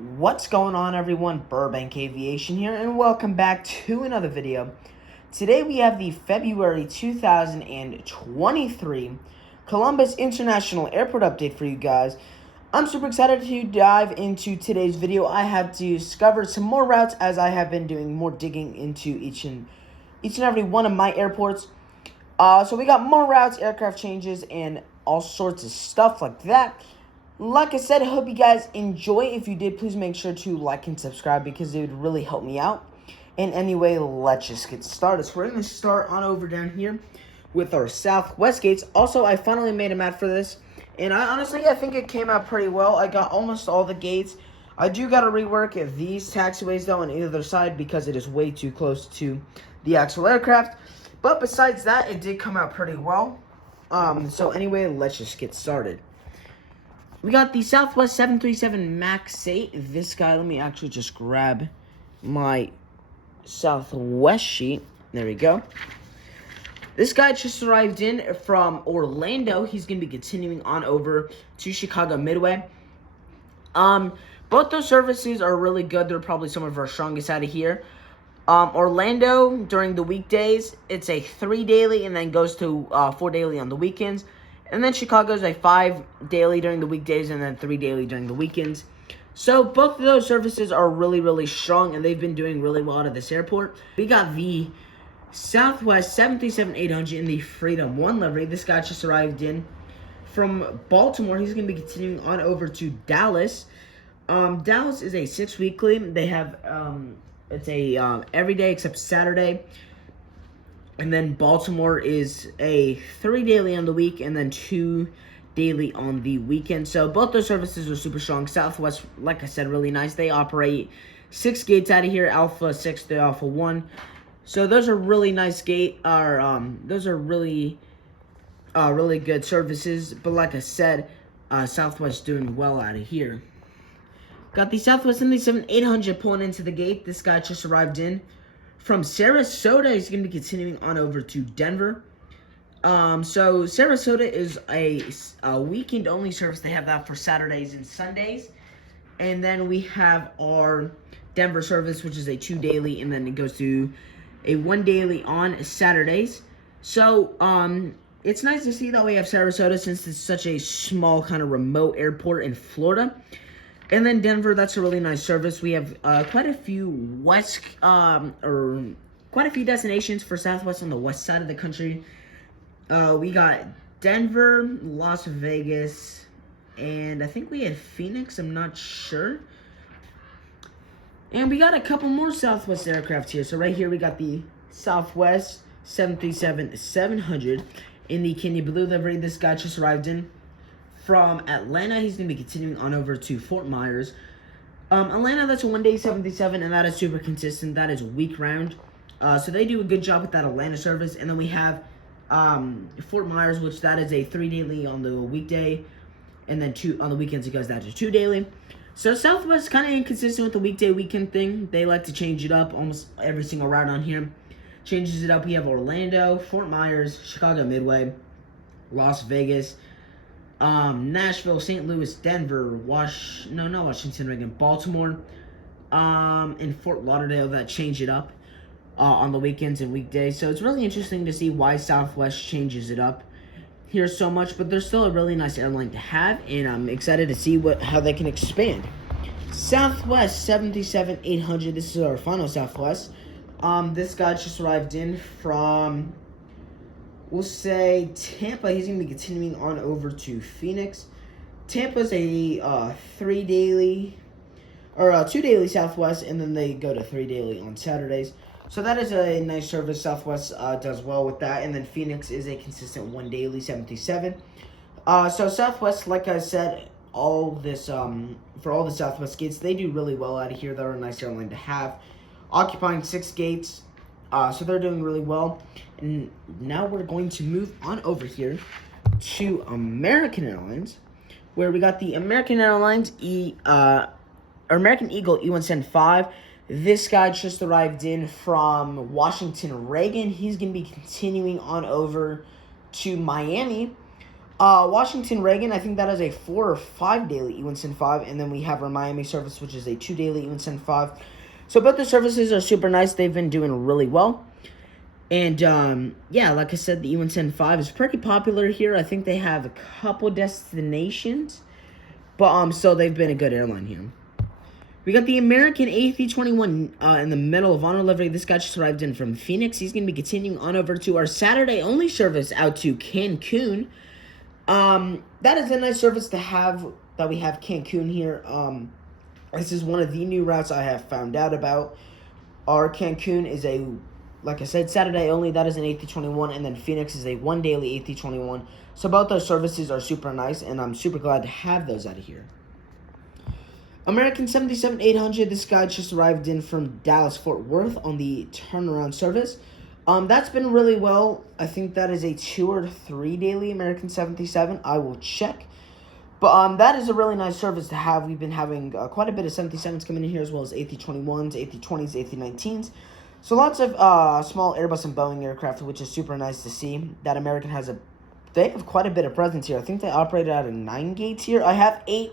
What's going on, everyone? Burbank Aviation here, and welcome back to another video. Today we have the February 2023 Columbus International Airport update for you guys. I'm super excited to dive into today's video. I have discovered some more routes as I have been doing more digging into each and every one of my airports. So we got more routes, aircraft changes, and all sorts of stuff like that. Like I said, I hope you guys enjoy. If you did, please make sure to like and subscribe because it would really help me out. And anyway, let's just get started. So we're going to start on over down here with our Southwest gates. Also, I finally made a map for this. And I think it came out pretty well. I got almost all the gates. I do got to rework these taxiways, though, on either side because it is way too close to the actual aircraft. But besides that, it did come out pretty well. So anyway, let's just get started. We got the Southwest 737 MAX 8. This guy, let me actually just grab my Southwest sheet. There we go. This guy just arrived in from Orlando. He's going to be continuing on over to Chicago Midway. Both those services are really good. They're probably some of our strongest out of here. Orlando, during the weekdays, it's a 3 daily and then goes to 4 daily on the weekends. And then Chicago's a 5 daily during the weekdays and then 3 daily during the weekends. So both of those services are really, really strong, and they've been doing really well out of this airport. We got the Southwest 737-800 in the Freedom 1 livery. This guy just arrived in from Baltimore. He's going to be continuing on over to Dallas. Dallas is a 6 weekly. They have it's a every day except Saturday. And then Baltimore is a 3 daily on the week and then 2 daily on the weekend. So both those services are super strong. Southwest, like I said, really nice. They operate 6 gates out of here, Alpha 6 to Alpha 1. So those are really nice those are really good services. But like I said, Southwest doing well out of here. Got the Southwest 737-800 pulling into the gate. This guy just arrived in from Sarasota. He's going to be continuing on over to Denver. So Sarasota is a weekend-only service. They have that for Saturdays and Sundays. And then we have our Denver service, which is a 2 daily, and then it goes to a 1 daily on Saturdays. So it's nice to see that we have Sarasota since it's such a small kind of remote airport in Florida. And then Denver, that's a really nice service. We have quite a few destinations for Southwest on the west side of the country. We got Denver, Las Vegas, and I think we had Phoenix. I'm not sure. And we got a couple more Southwest aircraft here. So right here we got the Southwest 737-700 in the Kenya Blue livery. This guy just arrived in from Atlanta. He's going to be continuing on over to Fort Myers. Atlanta, that's a 1 day 737, and that is super consistent. That is week round. So they do a good job with that Atlanta service. And then we have Fort Myers, which that is a 3 daily on the weekday, and then 2 on the weekends. It goes down to 2 daily. So Southwest kind of inconsistent with the weekday weekend thing. They like to change it up almost every single route on here. Changes it up. We have Orlando, Fort Myers, Chicago Midway, Las Vegas, Nashville, St. Louis, Denver, not Washington, Oregon, Baltimore, and Fort Lauderdale that change it up on the weekends and weekdays. So it's really interesting to see why Southwest changes it up here so much, but they're still a really nice airline to have, and I'm excited to see how they can expand. Southwest 737-800, this is our final Southwest. This guy just arrived in from, we'll say, Tampa. He's going to be continuing on over to Phoenix. Tampa's a 3 daily, or 2 daily Southwest, and then they go to 3 daily on Saturdays. So that is a nice service. Southwest does well with that. And then Phoenix is a consistent 1 daily 737. So Southwest, like I said, for all the Southwest gates, they do really well out of here. They're a nice airline to have, occupying 6 gates. So they're doing really well. And now we're going to move on over here to American Airlines, where we got the American Airlines American Eagle E175. This guy just arrived in from Washington, Reagan. He's going to be continuing on over to Miami. Washington Reagan, I think that is a 4 or 5 daily E175, and then we have our Miami service, which is a 2 daily E175. So both the services are super nice. They've been doing really well. And, yeah, like I said, the E175 is pretty popular here. I think they have a couple destinations. But, so they've been a good airline here. We got the American A321 in the middle of honor livery. This guy just arrived in from Phoenix. He's going to be continuing on over to our Saturday-only service out to Cancun. That is a nice service to have, that we have Cancun here. This is one of the new routes I have found out about. Our Cancun is a, like I said, Saturday only. That is an A321, and then Phoenix is a 1 daily A321. So both those services are super nice, and I'm super glad to have those out of here. American 77-800. This guy just arrived in from Dallas-Fort Worth on the turnaround service. That's been really well. I think that is a 2 or 3 daily American 77. I will check. But that is a really nice service to have. We've been having quite a bit of 77s coming in here, as well as A321s, A320s, A319s. So lots of small Airbus and Boeing aircraft, which is super nice to see. That American has they have quite a bit of presence here. I think they operate out of 9 gates here. I have 8,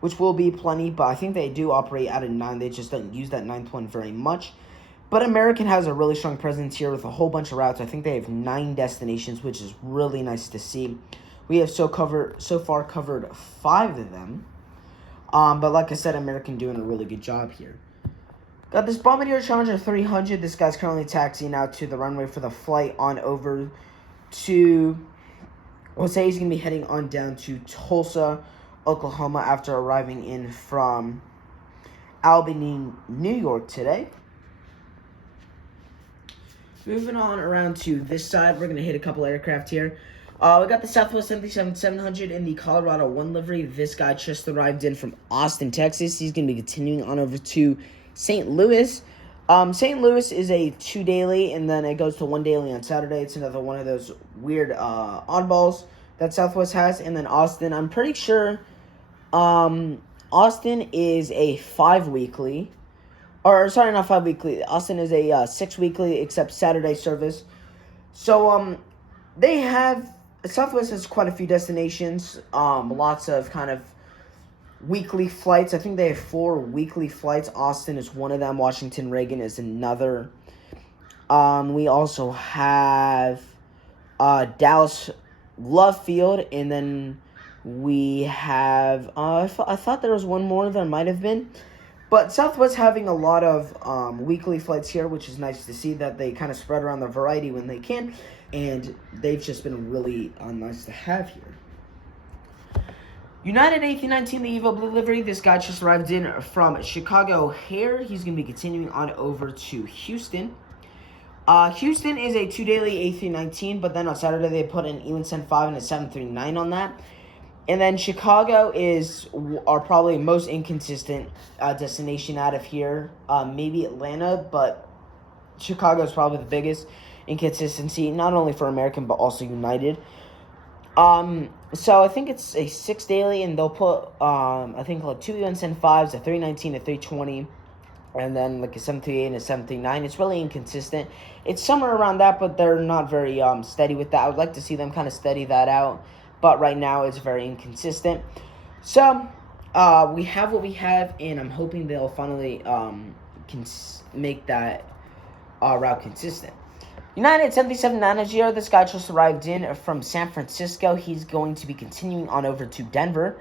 which will be plenty, but I think they do operate out of 9. They just don't use that 9th one very much. But American has a really strong presence here with a whole bunch of routes. I think they have 9 destinations, which is really nice to see. We have so far covered 5 of them. But like I said, American doing a really good job here. Got this Bombardier Challenger 300. This guy's currently taxiing out to the runway for the flight on over to, we'll say he's going to be heading on down to Tulsa, Oklahoma, after arriving in from Albany, New York today. Moving on around to this side, we're going to hit a couple aircraft here. We got the Southwest 77-700 in the Colorado 1 livery. This guy just arrived in from Austin, Texas. He's going to be continuing on over to St. Louis. St. Louis is a 2 daily, and then it goes to 1 daily on Saturday. It's another one of those weird oddballs that Southwest has. And then Austin, I'm pretty sure Austin is a 5 weekly. Or, sorry, not 5 weekly. Austin is a 6 weekly, except Saturday service. So, they have, Southwest has quite a few destinations. Lots of kind of weekly flights. I think they have 4 weekly flights. Austin is one of them. Washington Reagan is another. We also have Dallas Love Field, and then we have, I thought there was one more. There might have been. But Southwest having a lot of weekly flights here, which is nice to see that they kind of spread around the variety when they can. And they've just been really nice to have here. United A319, the Evo Blue livery. This guy just arrived in from Chicago O'Hare. He's going to be continuing on over to Houston. Houston is a 2 daily A319, but then on Saturday they put an E175 and a 739 on that. And then Chicago is our probably most inconsistent destination out of here. Maybe Atlanta, but Chicago is probably the biggest inconsistency, not only for American, but also United. So I think it's a 6 daily, and they'll put, I think, like 2 E175s, a 319, a 320, and then like a 738 and a 739. It's really inconsistent. It's somewhere around that, but they're not very steady with that. I would like to see them kind of steady that out. But right now, it's very inconsistent. So, we have what we have, and I'm hoping they'll finally make that route consistent. United 77-9 this guy just arrived in from San Francisco. He's going to be continuing on over to Denver.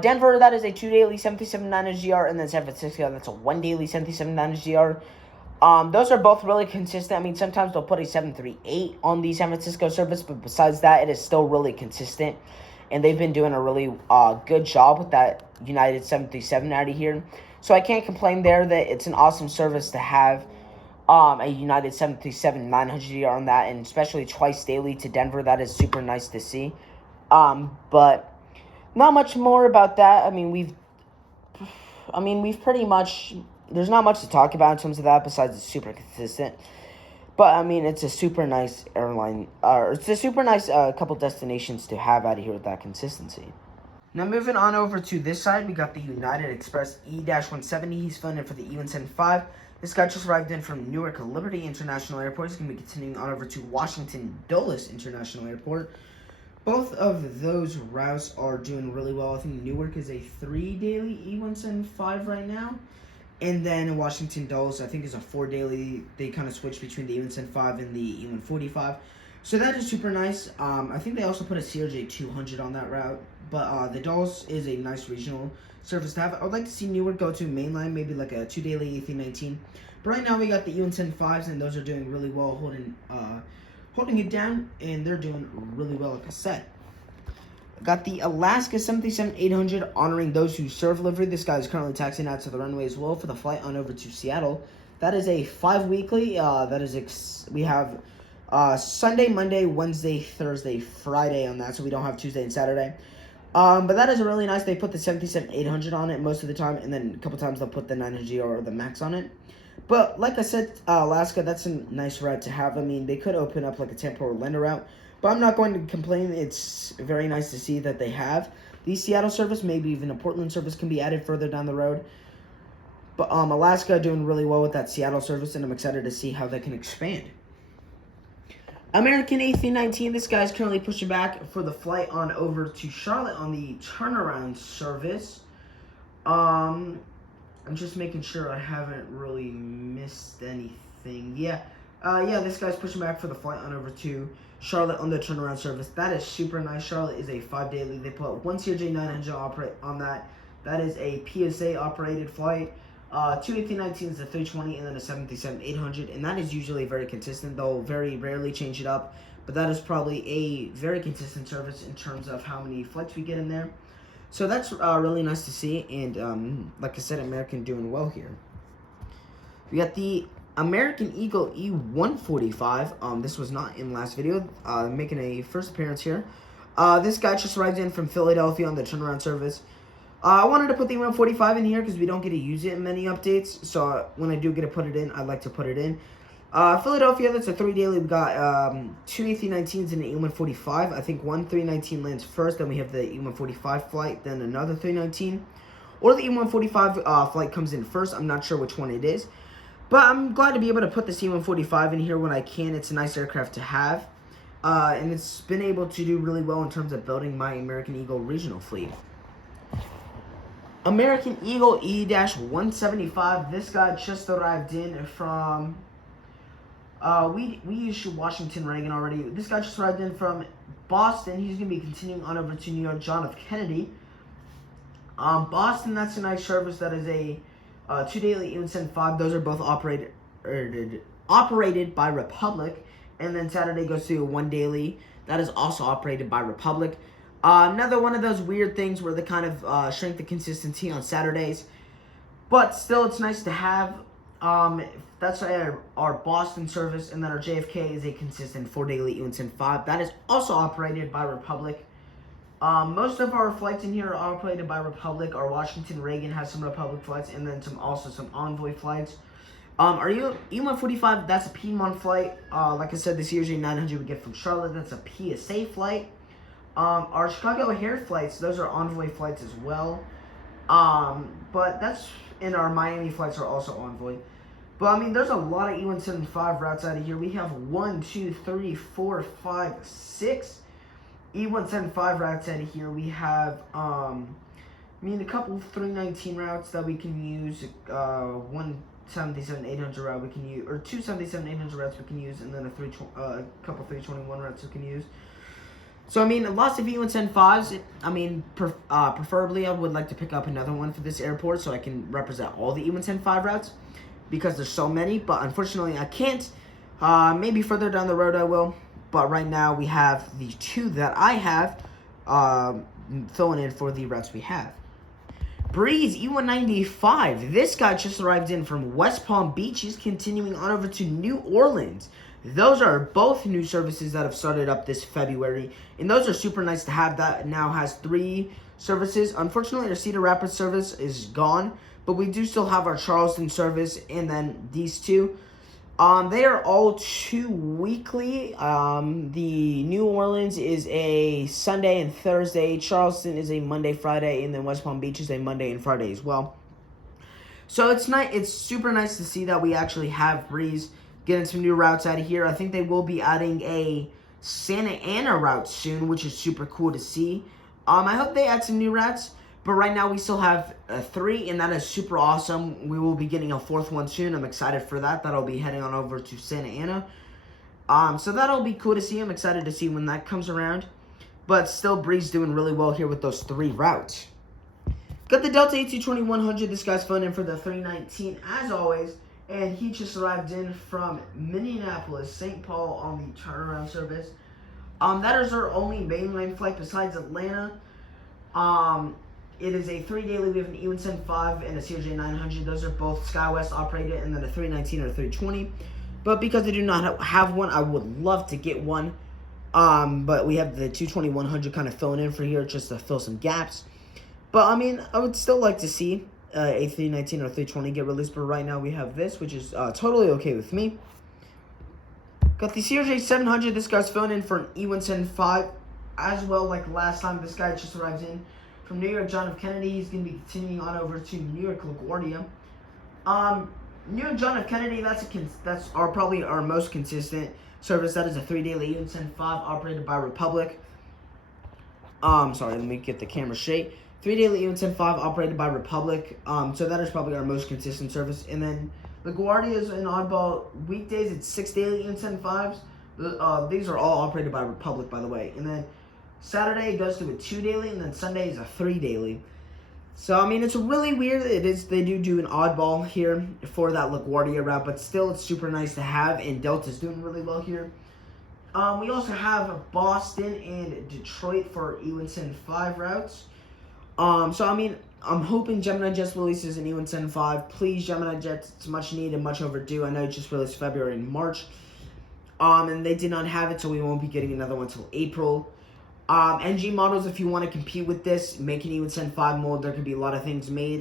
Denver, that is a 2 daily 77-9 and then San Francisco, that's a 1 daily 77-9 Those are both really consistent. I mean, sometimes they'll put a 738 on the San Francisco service, but besides that, it is still really consistent. And they've been doing a really good job with that United 737 out of here. So I can't complain there. That it's an awesome service to have a United 737-900 on that, and especially twice daily to Denver. That is super nice to see. But not much more about that. I mean, we've pretty much, there's not much to talk about in terms of that besides it's super consistent. But, I mean, it's a super nice airline, it's a super nice couple destinations to have out of here with that consistency. Now, moving on over to this side, we got the United Express E-170. He's filling in for the E-175. This guy just arrived in from Newark Liberty International Airport. He's going to be continuing on over to Washington Dulles International Airport. Both of those routes are doing really well. I think Newark is a 3 daily E175 right now. And then Washington Dulles, I think, is a 4 daily. They kind of switch between the E175 and the E145. So that is super nice. I think they also put a CRJ 200 on that route. But the Dulles is a nice regional service to have. I would like to see Newark go to Mainline, maybe like a 2 daily A319. But right now we got the E175s, and those are doing really well, holding it down, and they're doing really well, like I said. Got the Alaska 737-800 honoring those who serve livery. This guy is currently taxiing out to the runway as well for the flight on over to Seattle. That is a 5-weekly. We have Sunday, Monday, Wednesday, Thursday, Friday on that, so we don't have Tuesday and Saturday. But that is really nice. They put the 737-800 on it most of the time, and then a couple times they'll put the 900 or the MAX on it. But like I said, Alaska, that's a nice route to have. I mean, they could open up like a Tampa or Orlando route, but I'm not going to complain. It's very nice to see that they have the Seattle service. Maybe even a Portland service can be added further down the road. But Alaska doing really well with that Seattle service, and I'm excited to see how they can expand. American A319, this guy's currently pushing back for the flight on over to Charlotte on the turnaround service. I'm just making sure I haven't really missed anything. Yeah, this guy's pushing back for the flight on over to Charlotte on the turnaround service. That is super nice. Charlotte is a 5 daily. They put one CRJ 900 operate on that. That is a PSA operated flight. 2 A319s, a 320, and then a 737-800, and that is usually very consistent. They'll very rarely change it up, but that is probably a very consistent service in terms of how many flights we get in there. So that's really nice to see, and like I said, American doing well here. We got the American Eagle E145. This was not in the last video, making a first appearance here. This guy just arrived in from Philadelphia on the turnaround service. I wanted to put the E145 in here because we don't get to use it in many updates. So when I do get to put it in, I like to put it in. Philadelphia, that's a 3 daily. We got 2 A319s and an E145. I think one 319 lands first, then we have the E145 flight, then another 319. Or the E145 flight comes in first. I'm not sure which one it is. But I'm glad to be able to put the E145 in here when I can. It's a nice aircraft to have. And it's been able to do really well in terms of building my American Eagle regional fleet. American Eagle E-175. This guy just arrived in from we issued Washington Reagan already. This guy just arrived in from Boston. He's gonna be continuing on over to New York John F. Kennedy. Boston, that's a nice service. That is a 2 daily E-175. Those are both operated by Republic, and then Saturday goes to a 1 daily. That is also operated by Republic. Another one of those weird things where they kind of shrink the consistency on Saturdays. But still, it's nice to have. That's our Boston service. And then our JFK is a consistent 4 daily E175. That is also operated by Republic. Most of our flights in here are operated by Republic. Our Washington Reagan has some Republic flights. And then some Envoy flights. Our E145, that's a Piedmont flight. Like I said, the CRJ 900 we get from Charlotte. That's a PSA flight. Our Chicago O'Hare flights, those are Envoy flights as well. But that's, and our Miami flights are also Envoy. But I mean, there's a lot of E175 routes out of here. We have 1, 2, 3, 4, 5, 6 E175 routes out of here. We have, a couple 319 routes that we can use, one 737-800 route we can use, or two 737-800 routes we can use, and then a couple 321 routes we can use. So, I mean, lots of E175s. Preferably I would like to pick up another one for this airport so I can represent all the E175 routes because there's so many. But unfortunately, I can't. Maybe further down the road I will. But right now, we have the 2 that I have filling in for the routes we have. Breeze E195. This guy just arrived in from West Palm Beach. He's continuing on over to New Orleans. Those are both new services that have started up this February, and those are super nice to have. That now has 3 services. Unfortunately, our Cedar Rapids service is gone, but we do still have our Charleston service, and then these 2. They are all 2 weekly. The New Orleans is a Sunday and Thursday. Charleston is a Monday, Friday, and then West Palm Beach is a Monday and Friday as well. So it's nice. It's super nice to see that we actually have Breeze getting some new routes out of here. I think they will be adding a Santa Ana route soon, which is super cool to see. I hope they add some new routes, but right now we still have 3, and that is super awesome. We will be getting a 4th one soon. I'm excited for that. That'll be heading on over to Santa Ana. So that'll be cool to see. I'm excited to see when that comes around. But still, Bree's doing really well here with those 3 routes. Got the Delta A220-100. This guy's phoned in for the 319 as always. And he just arrived in from Minneapolis, St. Paul on the turnaround service. That is our only mainline flight besides Atlanta. It is a 3 daily. We have an E175 and a CRJ900. Those are both SkyWest operated, and then a 319 or a 320. But because I do not have one, I would love to get one. But we have the 220-100 kind of filling in for here just to fill some gaps. But, I mean, I would still like to see a 319 or 320 get released. But right now we have this, which is totally okay with me. Got the CRJ700. This guy's filling in for an E175 as well. Like last time, this guy just arrived in from New York John F. Kennedy. He's going to be continuing on over to New York LaGuardia. New York John F. Kennedy, that's probably our most consistent service. That is a 3 daily E175 operated by Republic. Sorry, let me get the camera straight. 3 daily E175 operated by Republic. So that is probably our most consistent service. And then LaGuardia is an oddball. Weekdays, it's 6 daily E175s. These are all operated by Republic, by the way. And then Saturday goes to a 2 daily, and then Sunday is a 3 daily. So, I mean, it's really weird. They do an oddball here for that LaGuardia route, but still it's super nice to have, and Delta's doing really well here. We also have Boston and Detroit for E175 routes. So, I mean, I'm hoping Gemini Jets releases an E175. Please, Gemini Jets, it's much needed, much overdue. I know it just released February and March. And they did not have it, so we won't be getting another one until April. NG models, if you want to compete with this, make an E175 mold. There could be a lot of things made.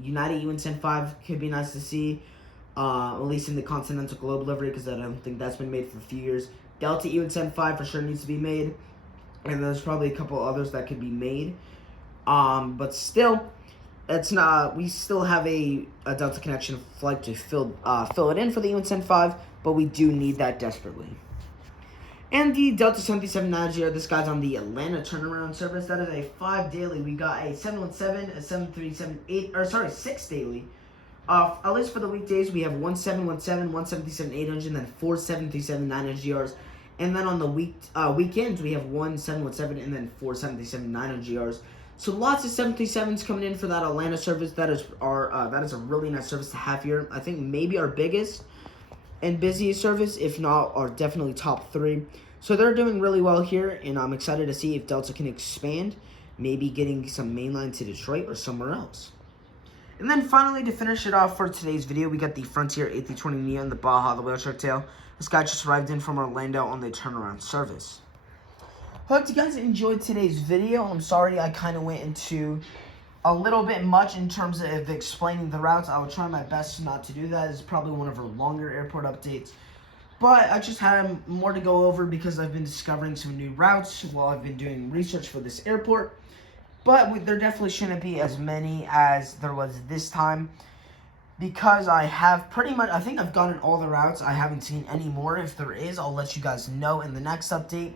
United E175 could be nice to see, at least in the Continental Globe livery, because I don't think that's been made for a few years. Delta E175 for sure needs to be made, and there's probably a couple others that could be made. But still, it's not. We still have a Delta Connection flight to fill it in for the E175, but we do need that desperately. And the Delta 737-9 this guy's on the Atlanta turnaround service. That is a 5 daily. We got a 717, a 737, 6 daily. At least for the weekdays, we have 1717, 177-800, and then 4 737-900GRs. And then on the weekends, we have 1 717 and then 4 737-900GRs. So lots of 737s coming in for that Atlanta service. That is a really nice service to have here. I think maybe our biggest and busiest service, if not are definitely top 3. So they're doing really well here, and I'm excited to see if Delta can expand, maybe getting some mainline to Detroit or somewhere else. And then finally, to finish it off for today's video, we got the Frontier A320neo and the Baja, the whale shark tail. This guy just arrived in from Orlando on the turnaround service. Hope you guys enjoyed today's video. I'm sorry I kind of went into a little bit much in terms of explaining the routes. I will try my best not to do that. It's probably one of our longer airport updates. But I just had more to go over because I've been discovering some new routes while I've been doing research for this airport. But there definitely shouldn't be as many as there was this time, because I have pretty much, I think I've gotten all the routes. I haven't seen any more. If there is, I'll let you guys know in the next update.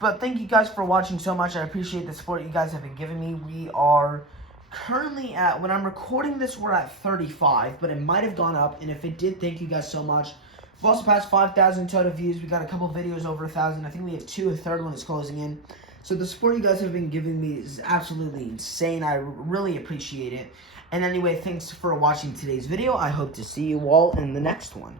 But thank you guys for watching so much. I appreciate the support you guys have been giving me. We are currently at, when I'm recording this, we're at 35, but it might have gone up, and if it did, thank you guys so much. We've also passed 5,000 total views. We got a couple videos over 1,000. I think we have 2. A third one is closing in. So the support you guys have been giving me is absolutely insane. I really appreciate it. And anyway, thanks for watching today's video. I hope to see you all in the next one.